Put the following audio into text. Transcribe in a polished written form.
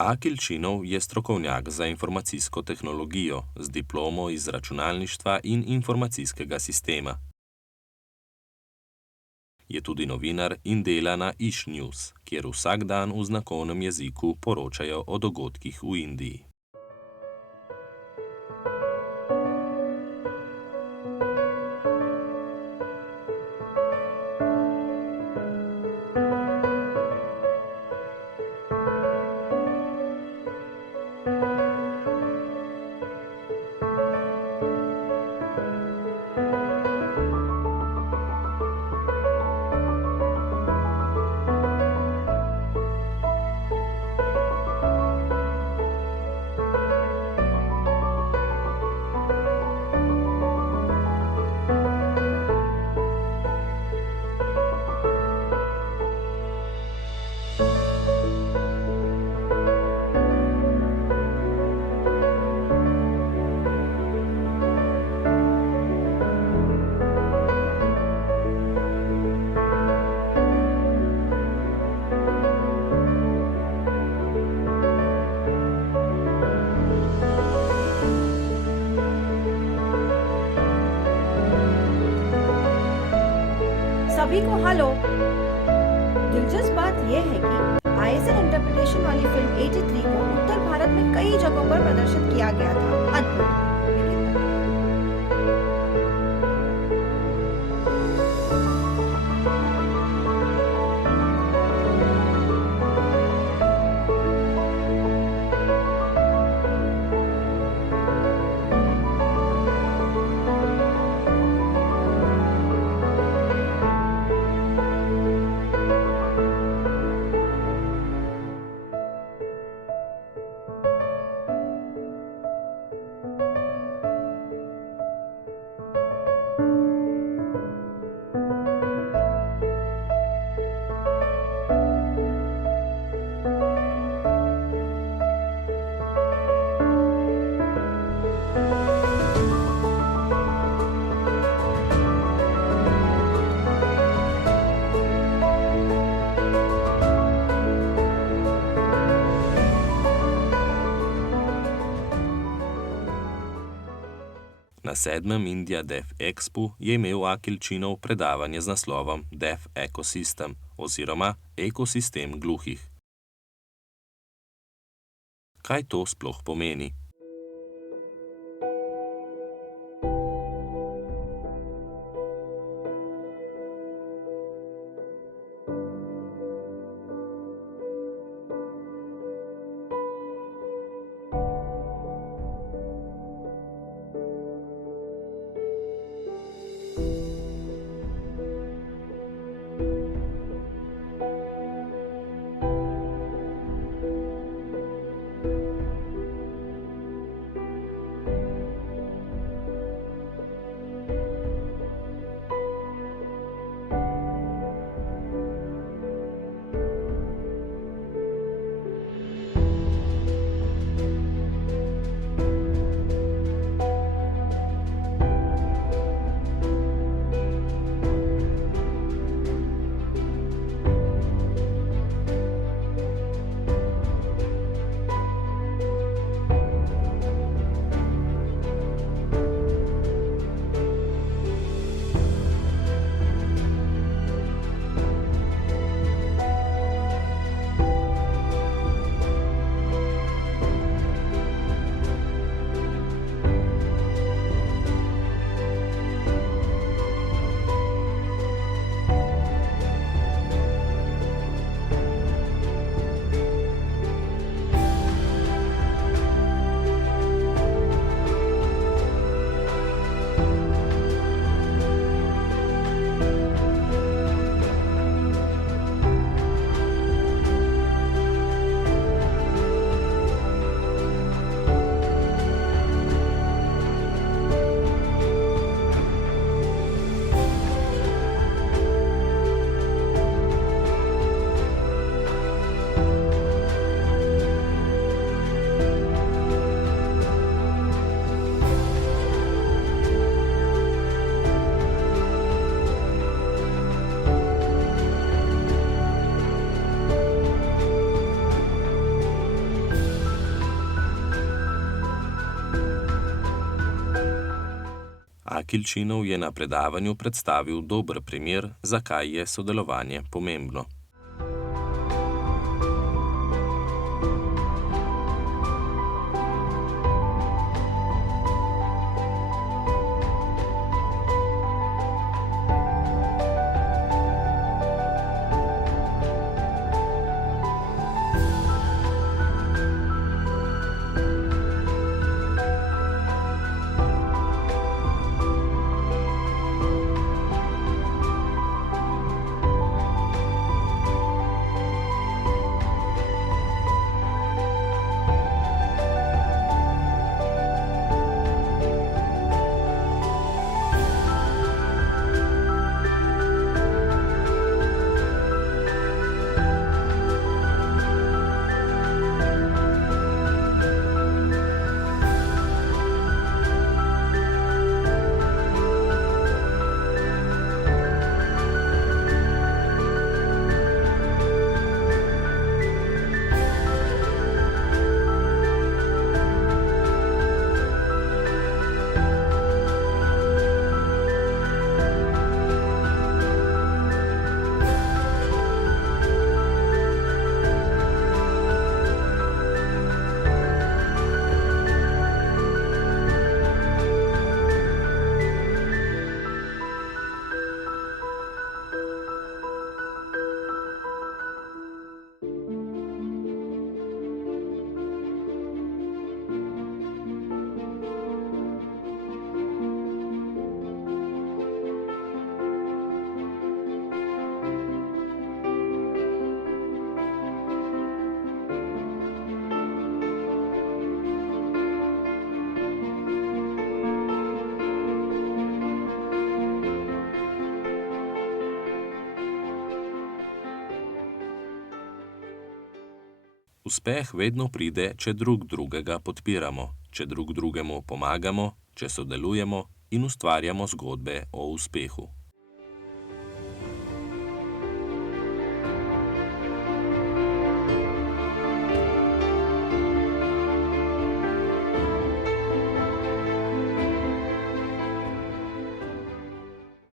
Akil Činov je strokovnjak za informacijsko tehnologijo z diplomo iz računalništva in informacijskega sistema. Je tudi novinar in dela na Ish-News, kjer vsak dan v znakovnem jeziku poročajo o dogodkih v Indiji. सभी को हेलो। दिलचस्प बात यह है कि ISN interpretation वाली फिल्म 83 को उत्तर भारत में कई जगहों पर प्रदर्शित किया गया था। अद्भुत। Na 7. India Deaf Expu je imel Akil Činov predavanje z naslovom Deaf Ecosystem oziroma ekosistem gluhih. Kaj to sploh pomeni? Akilčinov je na predavanju predstavil dober primer, zakaj je sodelovanje pomembno. Uspeh vedno pride, če drug drugega podpiramo, če drug drugemu pomagamo, če sodelujemo in ustvarjamo zgodbe o uspehu.